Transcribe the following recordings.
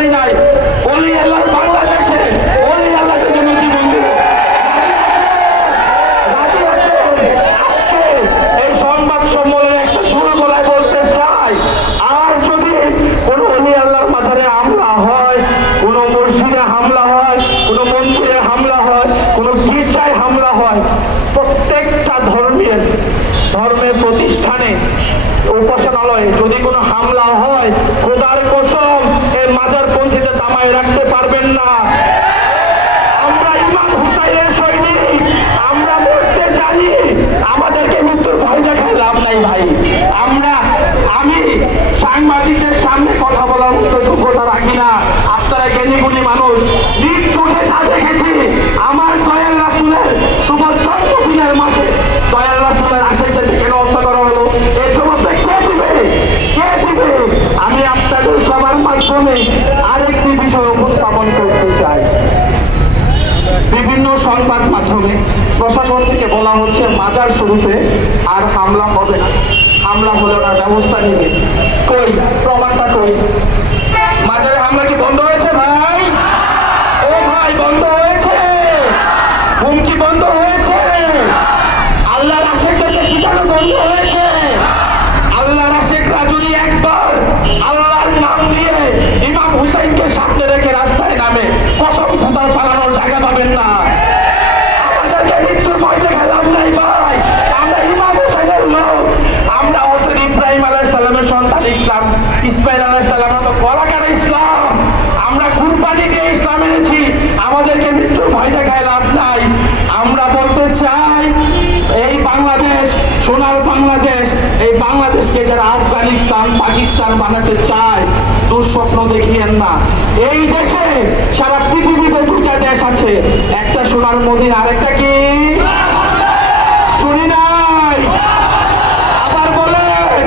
পারি নাই। কোনো অলি হামলা হয়, কোনো মসজিদে হামলা হামলা হয়, কোনো গির্জায় হামলা হয়, প্রত্যেকটা ধর্মের ধর্মের প্রতিষ্ঠানে, উপাসনালয়ে যদি কোনো হামলা হয়, খোদার কসম মাজার পন্থীতে দামায় রাখতে পারবেন না। আমরা ইমাম হুসাইনের সৈনিক, আমরা মরতে জানি, আমাদেরকে মৃত্যুর ভয় দেখায় লাভ নাই ভাই। আমরা, আমি সাংবাদিকদের সামনে কথা বলার মতো যোগ্যতা রাখি না। আপনারা জ্ঞানীগুণী মানুষ, নিজ চোখে যা সংবাদ মাধ্যমে প্রশাসন থেকে বলা হচ্ছে, মাজার শুরুতে আর হামলা হবে না। হামলা হলো না, ব্যবস্থা নিবে কই? প্রমাণটা কই? মাজারে হামলা কি বন্ধ হয়েছে ভাই? ও ভাই, বন্ধ হয়েছে। হুমকি বন্ধ হয়েছে। আল্লাহর আশেখদেরকে পিটানো বন্ধ হয়েছে। আল্লাহর আশেখরা যদি একবার আল্লাহর নাম দিয়ে ইমাম হুসাইনকে সামনে রেখে রাস্তায় নামে। কসম খোদার পালানোর জায়গা পাবেন না। ইব্রাহিম সাল্লামের সন্তান ইসলাম। ইসমাইল ইসলাম। আমরা কুরবানি আমাদেরকে মৃত্যুর ভয় দেখায় লাভ নাই। আমরা বলতে চাই, এই বাংলাদেশ, সোনার বাংলাদেশ, এই বাংলাদেশকে যারা আফগানিস্তান, পাকিস্তান বানাতে চায়, দুঃস্বপ্ন দেখিয়েন না। এই দেশে সারা পৃথিবীতে আছে। একটা সোনার মদিনা, আরেকটা কি? শুনি নাই। আবার বলেন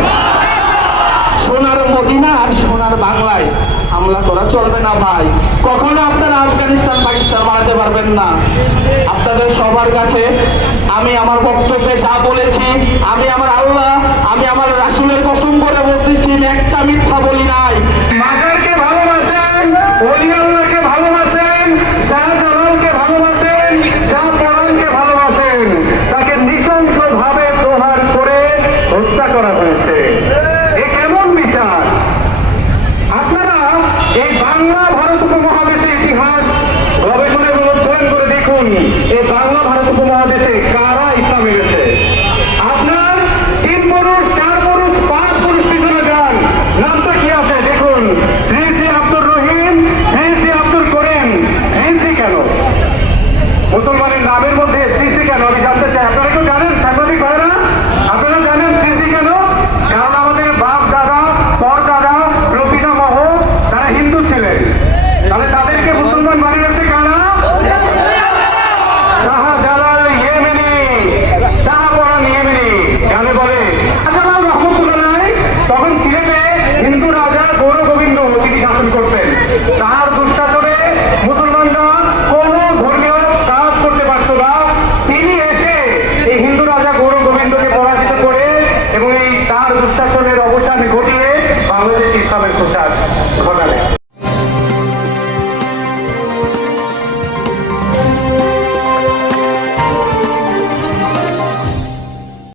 সোনার মদিনা আর সোনার বাংলায় হামলা করা চলবে না ভাই। কখনো আপনারা আফগানিস্তান, পাকিস্তান বানাতে পারবেন না। আপনাদের সবার কাছে আমি আমার বক্তব্যে যা বলেছি, আমি আমার আল্লাহ, আমি আমার রাসুলের কসম করে বলতেছি একটা মিথ্যা বলি নাই। মাজারকে ভালোবাসেন ভালোবাসেন